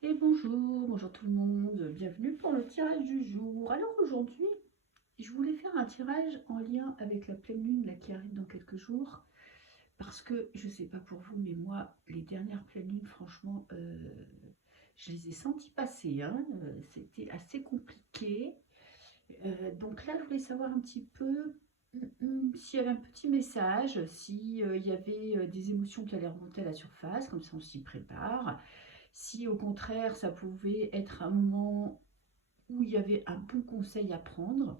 Et bonjour, bonjour tout le monde, bienvenue pour le tirage du jour. Alors aujourd'hui, je voulais faire un tirage en lien avec la pleine lune là, qui arrive dans quelques jours. Parce que, je sais pas pour vous, mais moi, les dernières pleines lunes, franchement, je les ai senties passer, hein. C'était assez compliqué. Donc là, je voulais savoir un petit peu s'il y avait un petit message, s'il y avait des émotions qui allaient remonter à la surface, comme ça on s'y prépare. Si au contraire, ça pouvait être un moment où il y avait un bon conseil à prendre.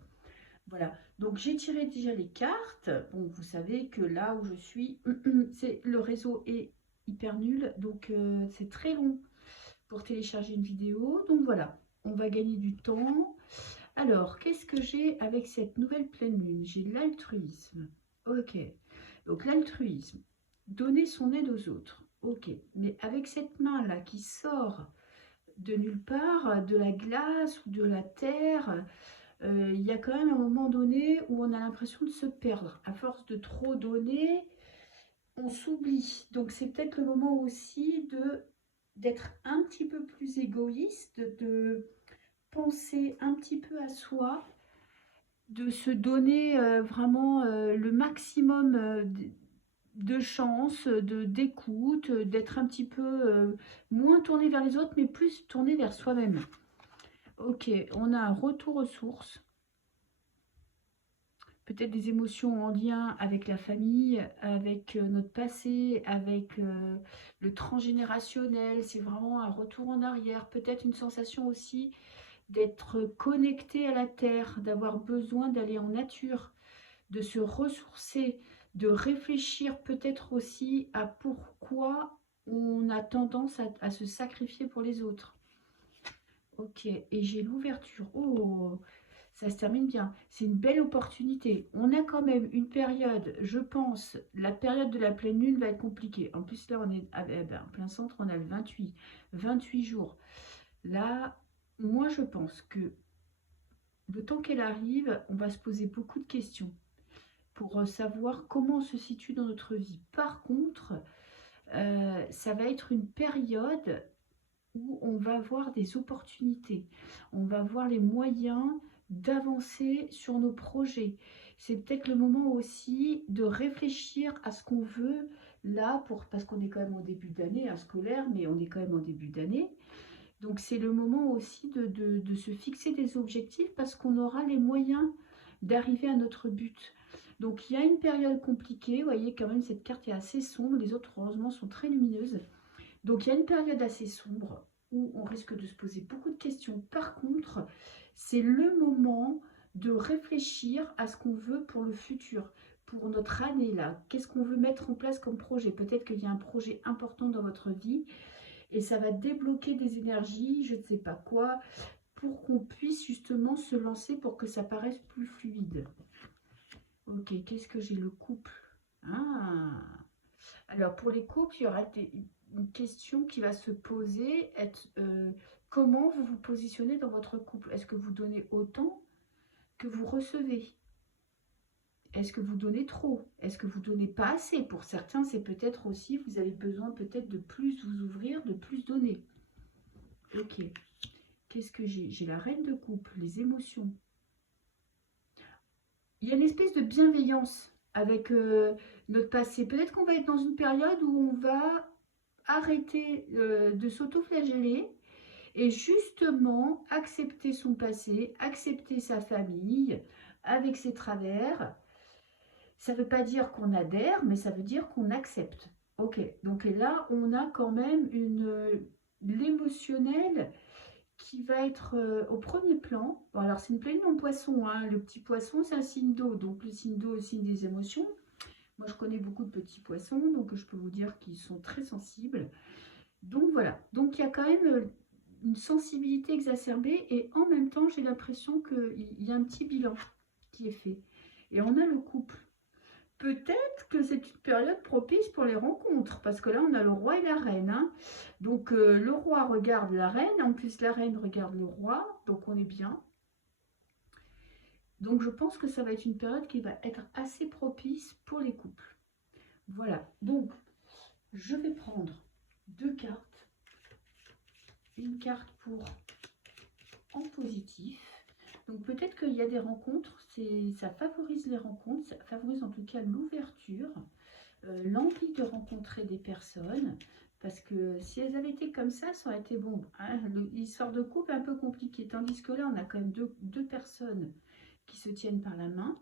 Voilà, donc j'ai tiré déjà les cartes. Bon, vous savez que là où je suis, c'est le réseau est hyper nul, donc c'est très long pour télécharger une vidéo. Donc voilà, on va gagner du temps. Alors, qu'est-ce que j'ai avec cette nouvelle pleine lune? J'ai l'altruisme. Ok, donc l'altruisme, donner son aide aux autres. Ok, mais avec cette main-là qui sort de nulle part, de la glace ou de la terre, il y a quand même un moment donné où on a l'impression de se perdre. À force de trop donner, on s'oublie. Donc c'est peut-être le moment aussi de d'être un petit peu plus égoïste, de penser un petit peu à soi, de se donner vraiment le maximum de chance, d'écoute, d'être un petit peu moins tourné vers les autres, mais plus tourné vers soi-même. Ok, on a un retour aux sources, peut-être des émotions en lien avec la famille, avec notre passé, avec le transgénérationnel. C'est vraiment un retour en arrière, peut-être une sensation aussi d'être connecté à la terre, d'avoir besoin d'aller en nature, de se ressourcer, de réfléchir peut-être aussi à pourquoi on a tendance à se sacrifier pour les autres. Ok, et j'ai l'ouverture. Oh, ça se termine bien. C'est une belle opportunité. On a quand même une période, je pense, la période de la pleine lune va être compliquée. En plus, là, on est en plein centre, on a le 28 jours. Là, moi, je pense que le temps qu'elle arrive, on va se poser beaucoup de questions pour savoir comment on se situe dans notre vie. Par contre, ça va être une période où on va voir des opportunités, on va voir les moyens d'avancer sur nos projets. C'est peut-être le moment aussi de réfléchir à ce qu'on veut là, parce qu'on est quand même en début d'année scolaire, mais on est quand même en début d'année. Donc c'est le moment aussi de se fixer des objectifs parce qu'on aura les moyens d'arriver à notre but. Donc il y a une période compliquée, vous voyez quand même cette carte est assez sombre, les autres heureusement sont très lumineuses. Donc il y a une période assez sombre où on risque de se poser beaucoup de questions. Par contre, c'est le moment de réfléchir à ce qu'on veut pour le futur, pour notre année là. Qu'est-ce qu'on veut mettre en place comme projet? Peut-être qu'il y a un projet important dans votre vie et ça va débloquer des énergies, je ne sais pas quoi, pour qu'on puisse justement se lancer pour que ça paraisse plus fluide. Ok, qu'est-ce que j'ai? Le couple. Ah, alors pour les couples, il y aura une question qui va se poser, comment vous vous positionnez dans votre couple? Est-ce que vous donnez autant que vous recevez? Est-ce que vous donnez trop? Est-ce que vous donnez pas assez? Pour certains, c'est peut-être aussi, vous avez besoin peut-être de plus vous ouvrir, de plus donner. Ok, qu'est-ce que j'ai? J'ai la reine de coupe, les émotions. Il y a une espèce de bienveillance avec notre passé. Peut-être qu'on va être dans une période où on va arrêter de s'auto-flageller et justement accepter son passé, accepter sa famille avec ses travers. Ça ne veut pas dire qu'on adhère, mais ça veut dire qu'on accepte. Ok, donc là, on a quand même l'émotionnel qui va être au premier plan. Bon, alors, c'est une pleine en poisson, hein. Le petit poisson, c'est un signe d'eau. Donc, le signe d'eau est le signe des émotions. Moi, je connais beaucoup de petits poissons, donc je peux vous dire qu'ils sont très sensibles. Donc, voilà. Donc, il y a quand même une sensibilité exacerbée et en même temps, j'ai l'impression qu'il y a un petit bilan qui est fait. Et on a le couple. Peut-être que c'est une période propice pour les rencontres, parce que là, on a le roi et la reine, hein. Donc, le roi regarde la reine, en plus, la reine regarde le roi, donc on est bien. Donc, je pense que ça va être une période qui va être assez propice pour les couples. Voilà, donc, je vais prendre deux cartes une carte pour en positif. Donc peut-être qu'il y a des rencontres, ça favorise les rencontres, ça favorise en tout cas l'ouverture, l'envie de rencontrer des personnes. Parce que si elles avaient été comme ça aurait été bon. Hein, l'histoire de couple est un peu compliquée. Tandis que là, on a quand même deux personnes qui se tiennent par la main.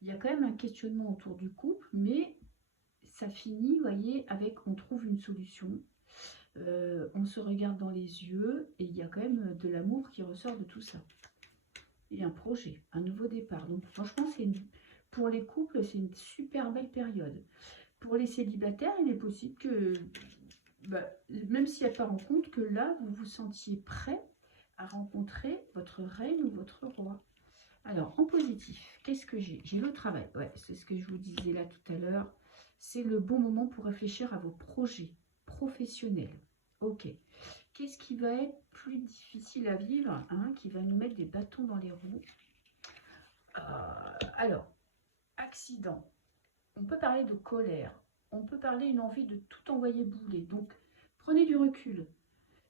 Il y a quand même un questionnement autour du couple, mais ça finit, vous voyez, avec on trouve une solution. On se regarde dans les yeux et il y a quand même de l'amour qui ressort de tout ça. Et un projet, un nouveau départ. Donc franchement, pour les couples, c'est une super belle période. Pour les célibataires, il est possible que, même s'il n'y a pas rencontre, que là, vous vous sentiez prêt à rencontrer votre reine ou votre roi. Alors, en positif, qu'est-ce que j'ai? J'ai le travail. Ouais, c'est ce que je vous disais là tout à l'heure. C'est le bon moment pour réfléchir à vos projets professionnels. Ok. Qu'est-ce qui va être plus difficile à vivre, hein, qui va nous mettre des bâtons dans les roues? Alors, accident. On peut parler de colère. On peut parler d'une envie de tout envoyer bouler. Donc, prenez du recul.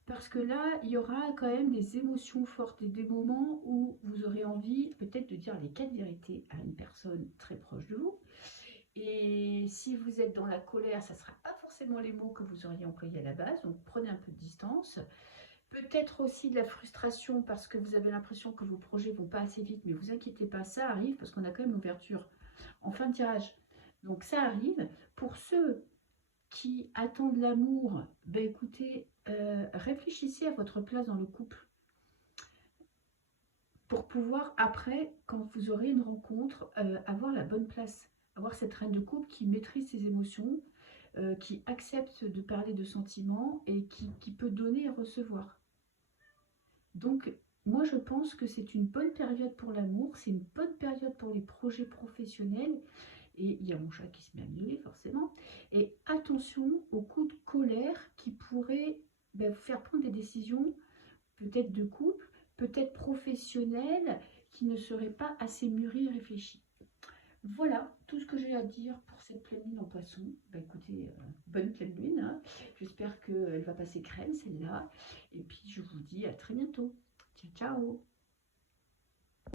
Parce que là, il y aura quand même des émotions fortes et des moments où vous aurez envie peut-être de dire les 4 vérités à une personne très proche de vous. Et si vous êtes dans la colère, ça ne sera pas forcément les mots que vous auriez employés à la base. Donc prenez un peu de distance. Peut-être aussi de la frustration parce que vous avez l'impression que vos projets ne vont pas assez vite. Mais vous inquiétez pas, ça arrive parce qu'on a quand même l'ouverture en fin de tirage. Donc ça arrive. Pour ceux qui attendent l'amour, ben écoutez, réfléchissez à votre place dans le couple pour pouvoir après, quand vous aurez une rencontre, avoir la bonne place, avoir cette reine de couple qui maîtrise ses émotions, qui accepte de parler de sentiments et qui peut donner et recevoir. Donc moi je pense que c'est une bonne période pour l'amour, c'est une bonne période pour les projets professionnels. Et il y a mon chat qui se met à miauler forcément. Et attention aux coups de colère qui pourraient vous faire prendre des décisions peut-être de couple, peut-être professionnelles, qui ne seraient pas assez mûries et réfléchies. Voilà tout ce que j'ai à dire pour cette pleine lune en poisson. Écoutez, bonne pleine lune. Hein. J'espère qu'elle va passer crème celle-là. Et puis je vous dis à très bientôt. Ciao, ciao.